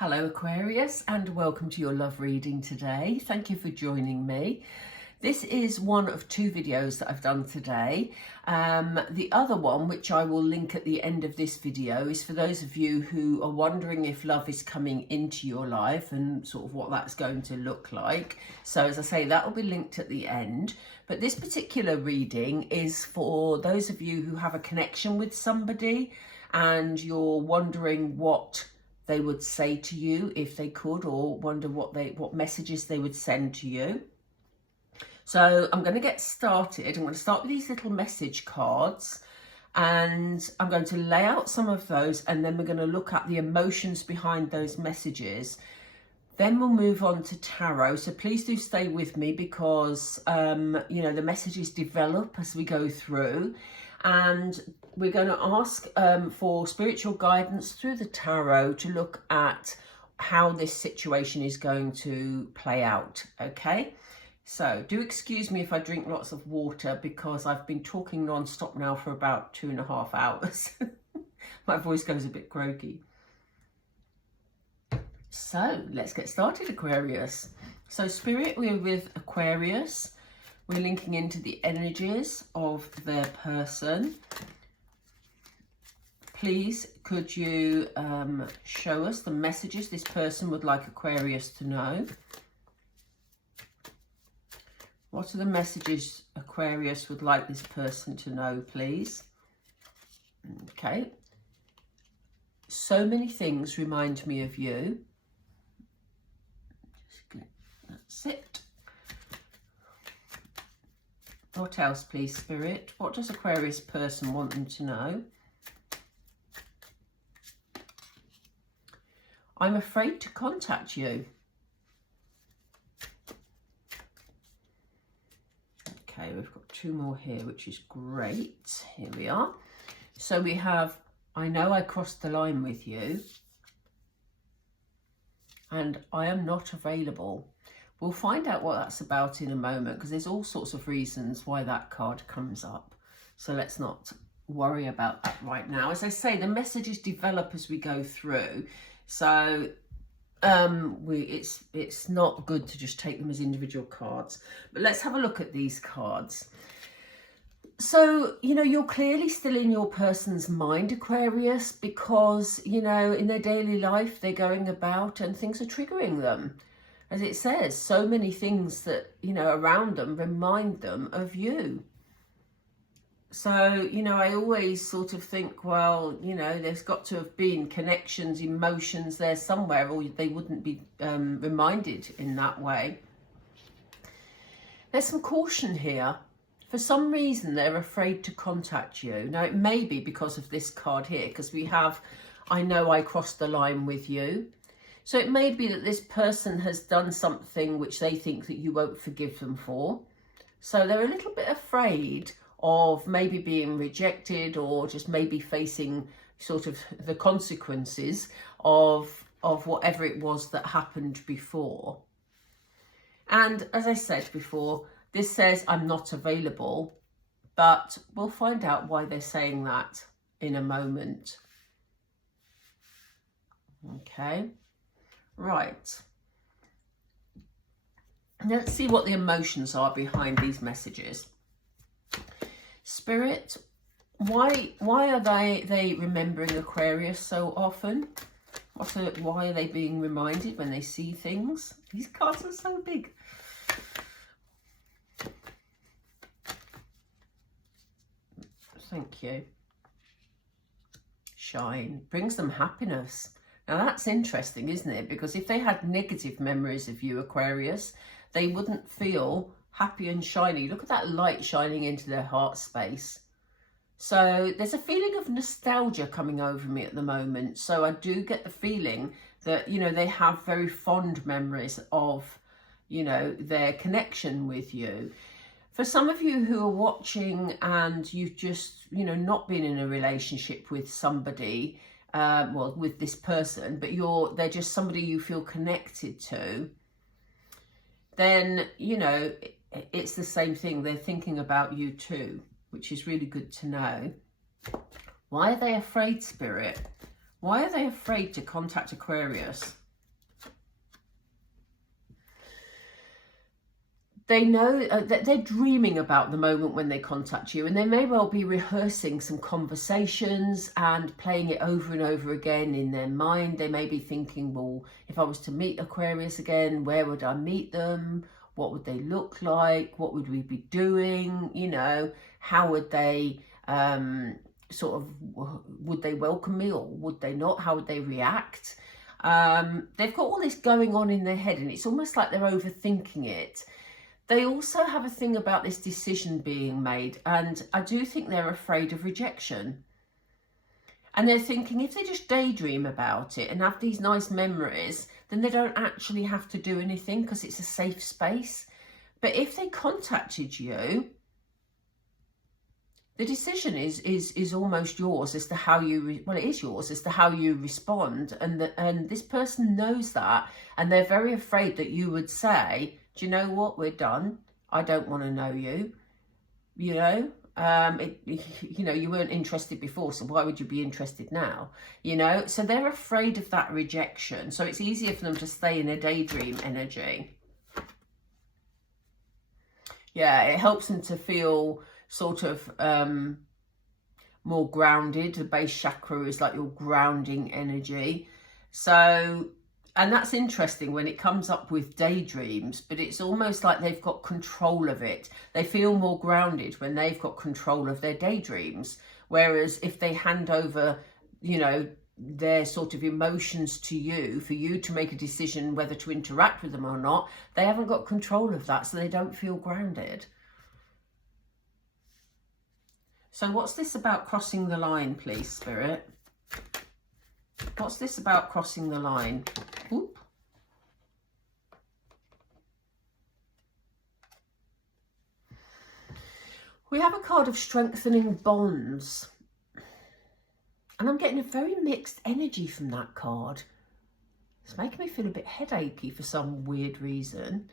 Hello Aquarius, and welcome to your love reading today. Thank you for joining me. This is one of two videos that I've done today. The other one, which I will link at the end of this video, is for those of you who are wondering if love is coming into your life and sort of what that's going to look like. So as I say, that will be linked at the end. But this particular reading is for those of you who have a connection with somebody and you're wondering what they would say to you if they could, or wonder what messages they would send to you. So I'm going to get started. I'm going to start with these little message cards, and I'm going to lay out some of those, and then we're going to look at the emotions behind those messages. Then we'll move on to tarot. So please do stay with me because you know, the messages develop as we go through, and we're going to ask for spiritual guidance through the tarot to look at how this situation is going to play out. Okay, so do excuse me if I drink lots of water because I've been talking non-stop now for about 2.5 hours. My voice goes a bit croaky. So let's get started, Aquarius. So Spirit, we're with Aquarius. We're linking into the energies of their person. Please, could you show us the messages this person would like Aquarius to know? What are the messages Aquarius would like this person to know, please? Okay. So many things remind me of you. That's it. What else, please, Spirit? What does Aquarius person want them to know? I'm afraid to contact you. Okay, we've got 2 more here, which is great. Here we are. So we have, I know I crossed the line with you, and I am not available. We'll find out what that's about in a moment, because there's all sorts of reasons why that card comes up. So let's not worry about that right now. As I say, the messages develop as we go through. So it's not good to just take them as individual cards. But let's have a look at these cards. So, you know, you're clearly still in your person's mind, Aquarius, because, you know, in their daily life, they're going about and things are triggering them. As it says, so many things that, you know, around them remind them of you. So, you know, I always sort of think, well, you know, there's got to have been connections, emotions there somewhere, or they wouldn't be reminded in that way. There's some caution here. For some reason, they're afraid to contact you. Now, it may be because of this card here, because we have, I know I crossed the line with you. So it may be that this person has done something which they think that you won't forgive them for. So they're a little bit afraid of maybe being rejected, or just maybe facing sort of the consequences of whatever it was that happened before. And as I said before, this says I'm not available, but we'll find out why they're saying that in a moment. Okay, right. Let's see what the emotions are behind these messages. Spirit, why are they remembering Aquarius so often? Why are they being reminded when they see things? These cards are so big. Thank you. Shine brings them happiness. Now that's interesting, isn't it? Because if they had negative memories of you, Aquarius, they wouldn't feel happy and shiny. Look at that light shining into their heart space. So there's a feeling of nostalgia coming over me at the moment. So I do get the feeling that, you know, they have very fond memories of, you know, their connection with you. For some of you who are watching and you've just, you know, not been in a relationship with somebody, well, with this person, but they're just somebody you feel connected to, then, you know, it's the same thing. They're thinking about you too, which is really good to know. Why are they afraid, Spirit? Why are they afraid to contact Aquarius? they know that they're dreaming about the moment when they contact you, and they may well be rehearsing some conversations and playing it over and over again in their mind. They may be thinking, well, if I was to meet Aquarius again, where would I meet them? What would they look like? What would we be doing? You know, how would they would they welcome me or would they not? How would they react? They've got all this going on in their head, and it's almost like they're overthinking it. They also have a thing about this decision being made, and I do think they're afraid of rejection. And they're thinking if they just daydream about it and have these nice memories, then they don't actually have to do anything because it's a safe space. But if they contacted you, the decision is almost yours as to how you, well, it is yours as to how you respond. And this person knows that, and they're very afraid that you would say, do you know what, we're done. I don't want to know you. You know, you know, you weren't interested before, so why would you be interested now? You know, so they're afraid of that rejection. So it's easier for them to stay in a daydream energy. Yeah, it helps them to feel sort of more grounded. The base chakra is like your grounding energy. So, and that's interesting when it comes up with daydreams, but it's almost like they've got control of it. They feel more grounded when they've got control of their daydreams. Whereas if they hand over, you know, their sort of emotions to you, for you to make a decision whether to interact with them or not, they haven't got control of that, so they don't feel grounded. So what's this about crossing the line, please, Spirit? What's this about crossing the line? Oop. We have a card of strengthening bonds. And I'm getting a very mixed energy from that card. It's making me feel a bit headachy for some weird reason.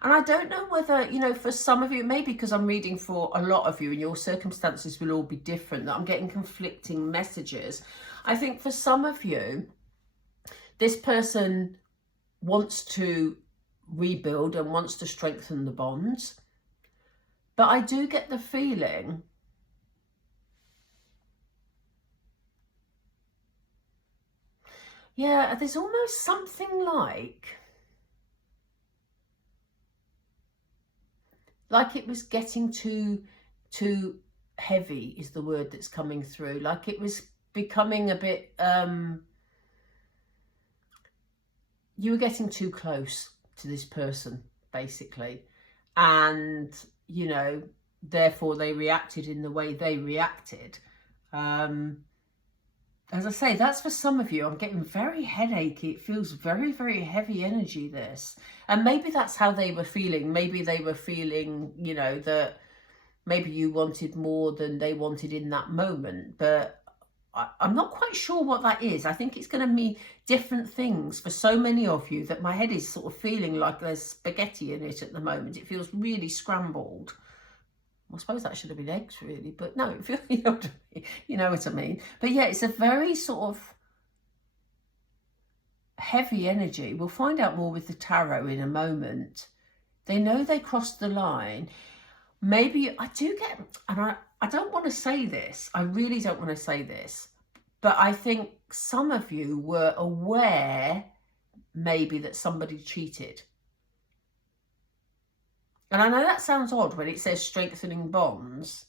And I don't know whether, you know, for some of you, maybe because I'm reading for a lot of you and your circumstances will all be different, that I'm getting conflicting messages. I think for some of you, this person wants to rebuild and wants to strengthen the bonds. But I do get the feeling yeah, there's almost something like it was getting too heavy is the word that's coming through. Like it was becoming a bit, you were getting too close to this person, basically. And, you know, therefore they reacted in the way they reacted. As I say, that's for some of you. I'm getting very headachy. It feels very, very heavy energy, this. And maybe that's how they were feeling. Maybe they were feeling, you know, that maybe you wanted more than they wanted in that moment. But I'm not quite sure what that is. I think it's going to mean different things for so many of you that my head is sort of feeling like there's spaghetti in it at the moment. It feels really scrambled. I suppose that should have been eggs, really, but no, you know what I mean. But yeah, it's a very sort of heavy energy. We'll find out more with the tarot in a moment. They know they crossed the line. Maybe I do get, and I don't want to say this, I really don't want to say this, but I think some of you were aware maybe that somebody cheated. And I know that sounds odd when it says strengthening bonds.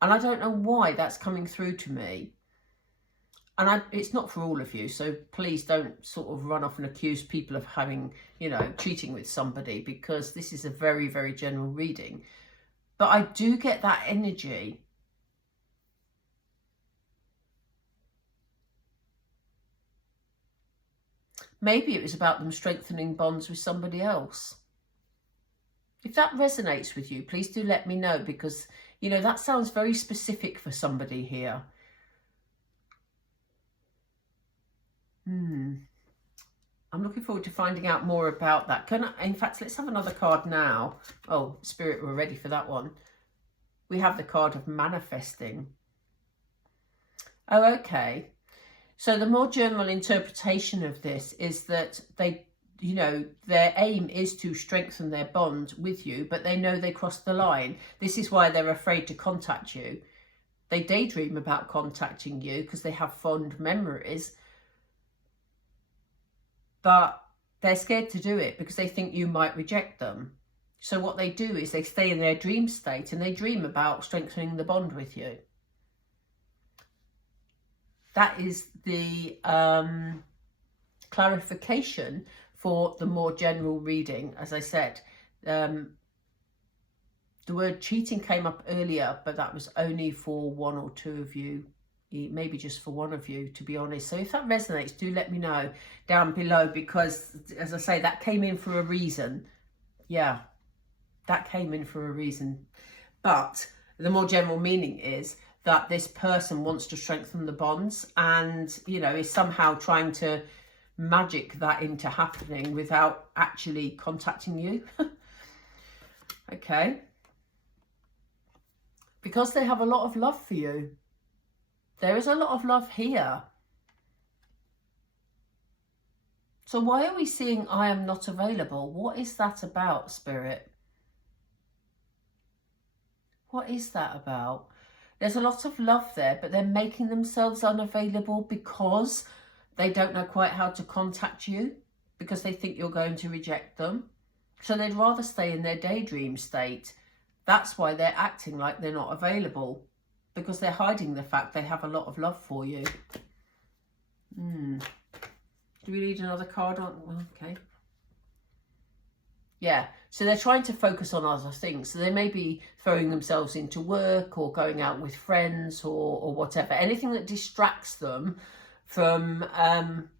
And I don't know why that's coming through to me. And it's not for all of you, so please don't sort of run off and accuse people of having, you know, cheating with somebody, because this is a very, very general reading. But I do get that energy. Maybe it was about them strengthening bonds with somebody else. If that resonates with you, please do let me know, because, you know, that sounds very specific for somebody here. I'm looking forward to finding out more about that. In fact, let's have another card now. Oh, Spirit, we're ready for that one. We have the card of manifesting. Oh, okay. So the more general interpretation of this is that you know, their aim is to strengthen their bond with you, but they know they crossed the line. This is why they're afraid to contact you. They daydream about contacting you because they have fond memories, but they're scared to do it because they think you might reject them. So what they do is they stay in their dream state and they dream about strengthening the bond with you. That is the clarification for the more general reading. As I said, the word cheating came up earlier, but that was only for one or two of you, maybe just for one of you, to be honest. So if that resonates, do let me know down below, because as I say, that came in for a reason. Yeah, that came in for a reason. But the more general meaning is that this person wants to strengthen the bonds and, you know, is somehow trying to magic that into happening without actually contacting you. Okay. Because they have a lot of love for you. There is a lot of love here. So why are we seeing I am not available? What is that about, Spirit? What is that about? There's a lot of love there, but they're making themselves unavailable because they don't know quite how to contact you, because they think you're going to reject them. So they'd rather stay in their daydream state. That's why they're acting like they're not available, because they're hiding the fact they have a lot of love for you. Do we need another card on? Okay. Yeah, so they're trying to focus on other things. So they may be throwing themselves into work or going out with friends or whatever. Anything that distracts them from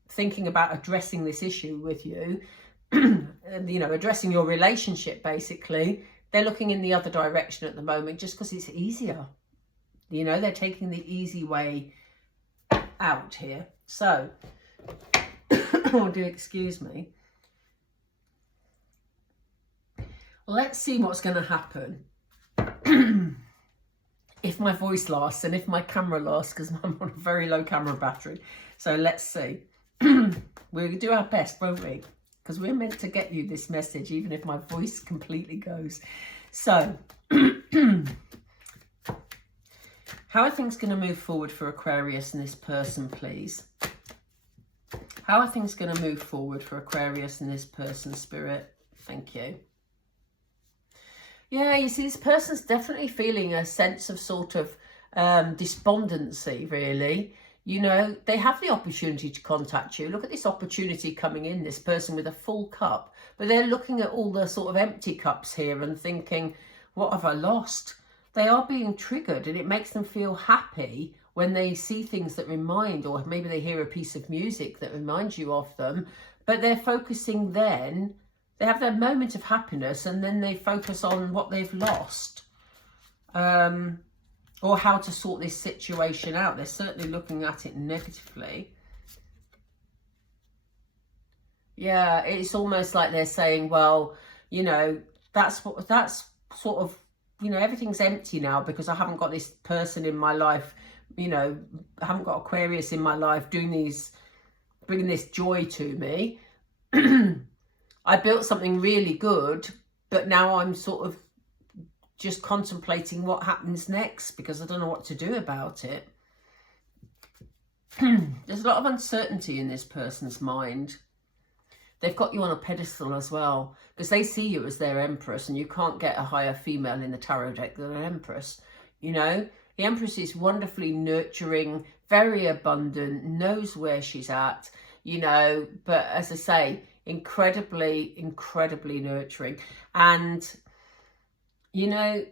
thinking about addressing this issue with you, you know, addressing your relationship, basically. They're looking in the other direction at the moment just because it's easier. You know, they're taking the easy way out here. So, oh, do excuse me. Let's see what's going to happen if my voice lasts and if my camera lasts, because I'm on a very low camera battery. So let's see. We'll do our best, won't we? Because we're meant to get you this message, even if my voice completely goes. So, how are things going to move forward for Aquarius and this person, please? How are things going to move forward for Aquarius and this person, Spirit? Thank you. Yeah, you see, this person's definitely feeling a sense of sort of despondency, really. You know, they have the opportunity to contact you. Look at this opportunity coming in, this person with a full cup. But they're looking at all the sort of empty cups here and thinking, what have I lost? They are being triggered, and it makes them feel happy when they see things that remind, or maybe they hear a piece of music that reminds you of them. But they're focusing then. They have their moment of happiness and then they focus on what they've lost, or how to sort this situation out. They're certainly looking at it negatively. Yeah, it's almost like they're saying, well, you know, that's sort of, you know, everything's empty now because I haven't got this person in my life, you know, I haven't got Aquarius in my life bringing this joy to me. I built something really good, but now I'm sort of just contemplating what happens next because I don't know what to do about it. There's a lot of uncertainty in this person's mind. They've got you on a pedestal as well because they see you as their empress, and you can't get a higher female in the tarot deck than an empress. You know, the empress is wonderfully nurturing, very abundant, knows where she's at, you know, but as I say, incredibly nurturing, and you know,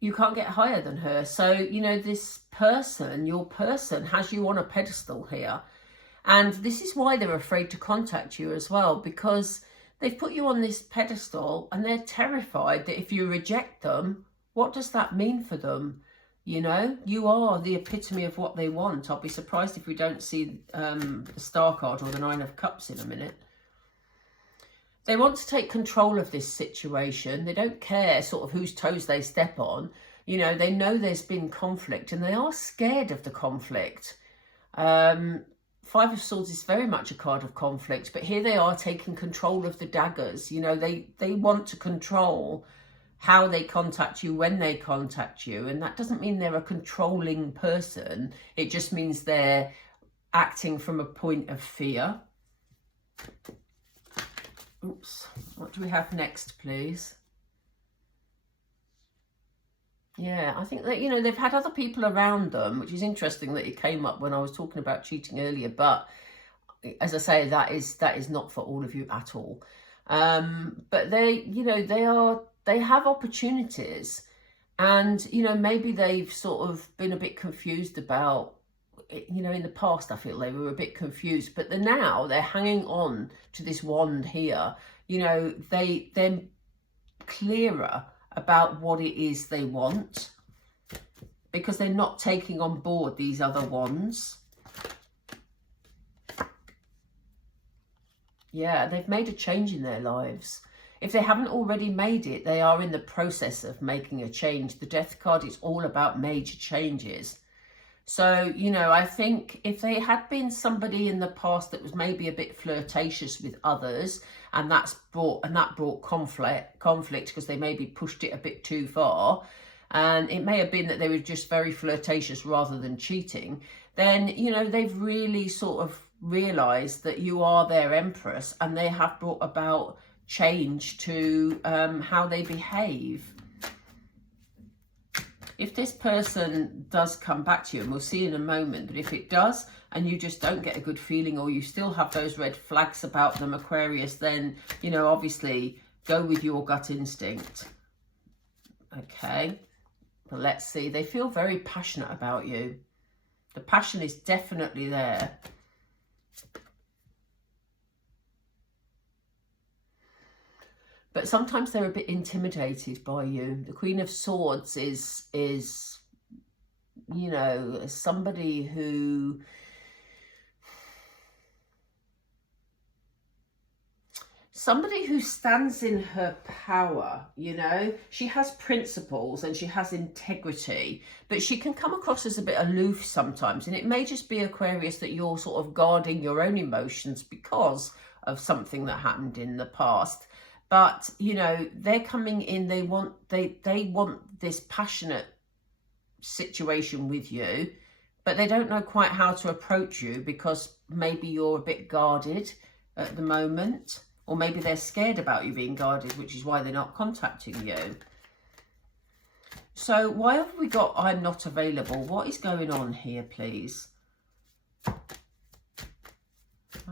you can't get higher than her. So, you know, this person, your person, has you on a pedestal here, and this is why they're afraid to contact you as well, because they've put you on this pedestal and they're terrified that if you reject them, what does that mean for them? You know, you are the epitome of what they want. I'll be surprised if we don't see the Star card or the Nine of Cups in a minute. They want to take control of this situation. They don't care sort of whose toes they step on. You know, they know there's been conflict and they are scared of the conflict. Five of Swords is very much a card of conflict, but here they are taking control of the daggers. You know, they want to control how they contact you, when they contact you. And that doesn't mean they're a controlling person. It just means they're acting from a point of fear. Oops. What do we have next, please? Yeah, I think that, you know, they've had other people around them, which is interesting that it came up when I was talking about cheating earlier. But as I say, that is not for all of you at all. But they, you know, they have opportunities, and, you know, maybe they've sort of been a bit confused about, you know, in the past I feel they were a bit confused, but now they're hanging on to this wand here. You know, they're clearer about what it is they want, because they're not taking on board these other wands. Yeah, they've made a change in their lives. If they haven't already made it, they are in the process of making a change. The Death card is all about major changes. So, you know, I think if they had been somebody in the past that was maybe a bit flirtatious with others, and that brought conflict because they maybe pushed it a bit too far, and it may have been that they were just very flirtatious rather than cheating, then, you know, they've really sort of realized that you are their empress, and they have brought about change to how they behave. If this person does come back to you, and we'll see in a moment, but if it does and you just don't get a good feeling, or you still have those red flags about them, Aquarius, then, you know, obviously go with your gut instinct. Okay, but let's see. They feel very passionate about you. The passion is definitely there. But sometimes they're a bit intimidated by you. The Queen of Swords is you know, somebody who stands in her power, you know. She has principles and she has integrity, but she can come across as a bit aloof sometimes. And it may just be, Aquarius, that you're sort of guarding your own emotions because of something that happened in the past. But, you know, they're coming in, they want this passionate situation with you, but they don't know quite how to approach you because maybe you're a bit guarded at the moment, or maybe they're scared about you being guarded, which is why they're not contacting you. So why have we got I'm not available? What is going on here, please? I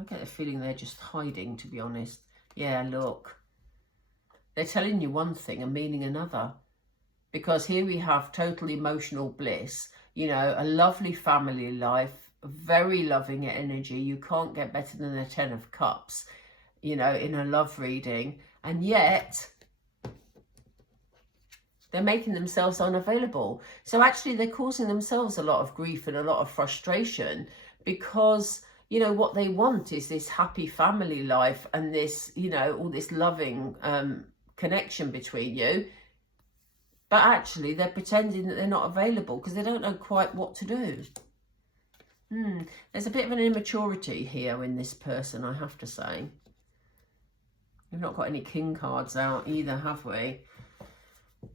get a feeling they're just hiding, to be honest. Yeah, look. They're telling you one thing and meaning another. Because here we have total emotional bliss, you know, a lovely family life, very loving energy. You can't get better than a 10 of Cups, you know, in a love reading. And yet, they're making themselves unavailable. So actually, they're causing themselves a lot of grief and a lot of frustration, because, you know, what they want is this happy family life and this, you know, all this loving connection between you. But actually, they're pretending that they're not available because they don't know quite what to do. There's a bit of an immaturity here in this person, I have to say. We've not got any king cards out either, have we?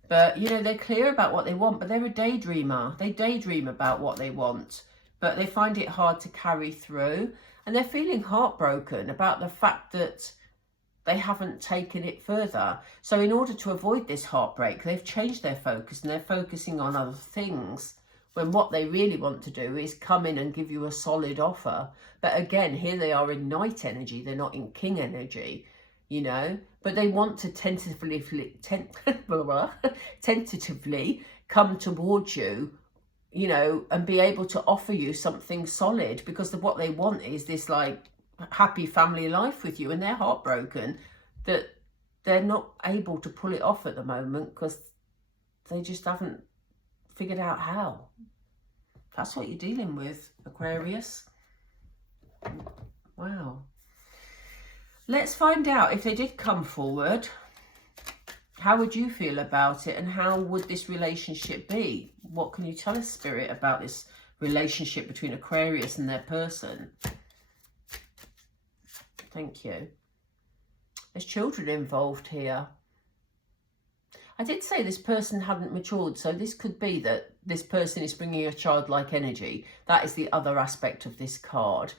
But, you know, they're clear about what they want, but they're a daydreamer. They daydream about what they want, but they find it hard to carry through. And they're feeling heartbroken about the fact that they haven't taken it further. So in order to avoid this heartbreak, they've changed their focus and they're focusing on other things, when what they really want to do is come in and give you a solid offer. But again, here they are in Knight energy. They're not in King energy, you know, but they want to tentatively come towards you, you know, and be able to offer you something solid, because what they want is this, like, happy family life with you, and they're heartbroken that they're not able to pull it off at the moment because they just haven't figured out how. That's what you're dealing with, Aquarius. Wow. Let's find out, if they did come forward, how would you feel about it, and how would this relationship be? What can you tell us, Spirit, about this relationship between Aquarius and their person? Thank you. There's children involved here. I did say this person hadn't matured, so this could be that this person is bringing a childlike energy. That is the other aspect of this card.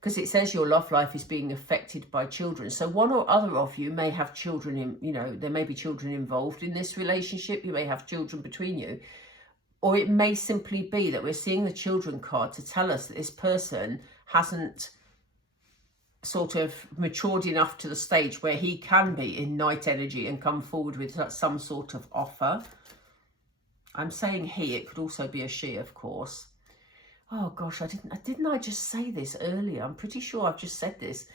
Because it says your love life is being affected by children. So one or other of you may have children in, you know, there may be children involved in this relationship. You may have children between you. Or it may simply be that we're seeing the children card to tell us that this person hasn't sort of matured enough to the stage where he can be in knight energy and come forward with some sort of offer. I'm saying he, it could also be a she, of course. Oh gosh, didn't I just say this earlier? I'm pretty sure I've just said this.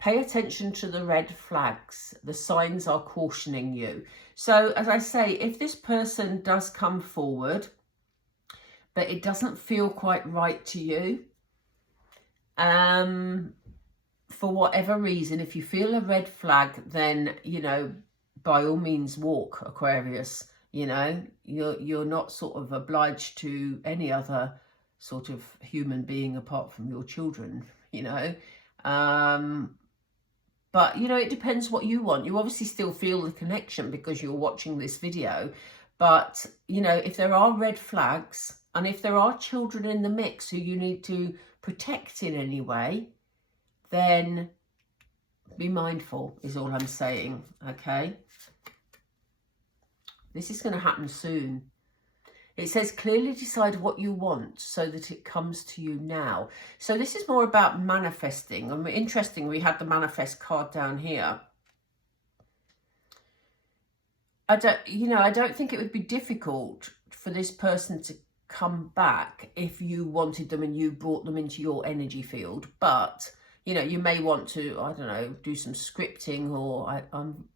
Pay attention to the red flags. The signs are cautioning you. So as I say, if this person does come forward, but it doesn't feel quite right to you, for whatever reason, if you feel a red flag, then, you know, by all means walk, Aquarius. You know, you're not sort of obliged to any other sort of human being apart from your children, you know. But, you know, it depends what you want. You obviously still feel the connection because you're watching this video. But, you know, if there are red flags and if there are children in the mix who you need to protect in any way, then be mindful is all I'm saying, okay? This is going to happen soon. It says clearly decide what you want so that it comes to you now. So this is more about manifesting. And interesting, we had the manifest card down here. I don't think it would be difficult for this person to come back if you wanted them and you brought them into your energy field. But, you know, you may want to, I don't know, do some scripting, or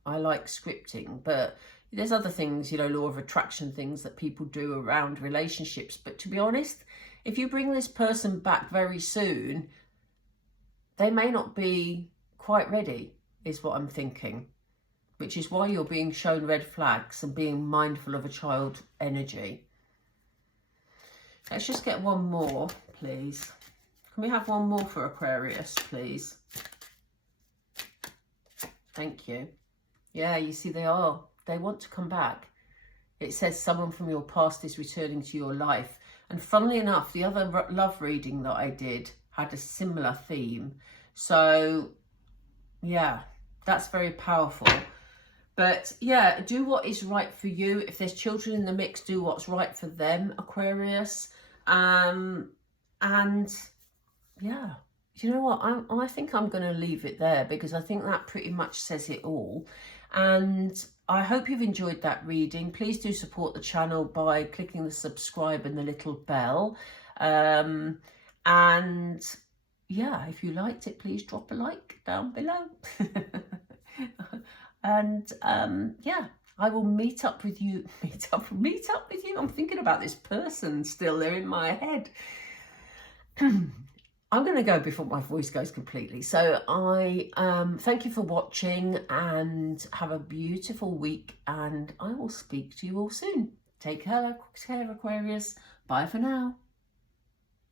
I like scripting, but there's other things, you know, law of attraction things that people do around relationships. But to be honest, if you bring this person back very soon, they may not be quite ready, is what I'm thinking. Which is why you're being shown red flags and being mindful of a child energy. Let's just get one more, please. Can we have one more for Aquarius, please? Thank you. Yeah, you see they want to come back. It says someone from your past is returning to your life. And funnily enough, the other love reading that I did had a similar theme. So, yeah, that's very powerful. But, yeah, do what is right for you. If there's children in the mix, do what's right for them, Aquarius. And, yeah, you know what? I think I'm going to leave it there because I think that pretty much says it all. And I hope you've enjoyed that reading. Please do support the channel by clicking the subscribe and the little bell. And yeah, if you liked it, please drop a like down below. And yeah, I will meet up with you. Meet up with you. I'm thinking about this person still. They're in my head. I'm going to go before my voice goes completely. So I thank you for watching and have a beautiful week. And I will speak to you all soon. Take care, Aquarius. Bye for now.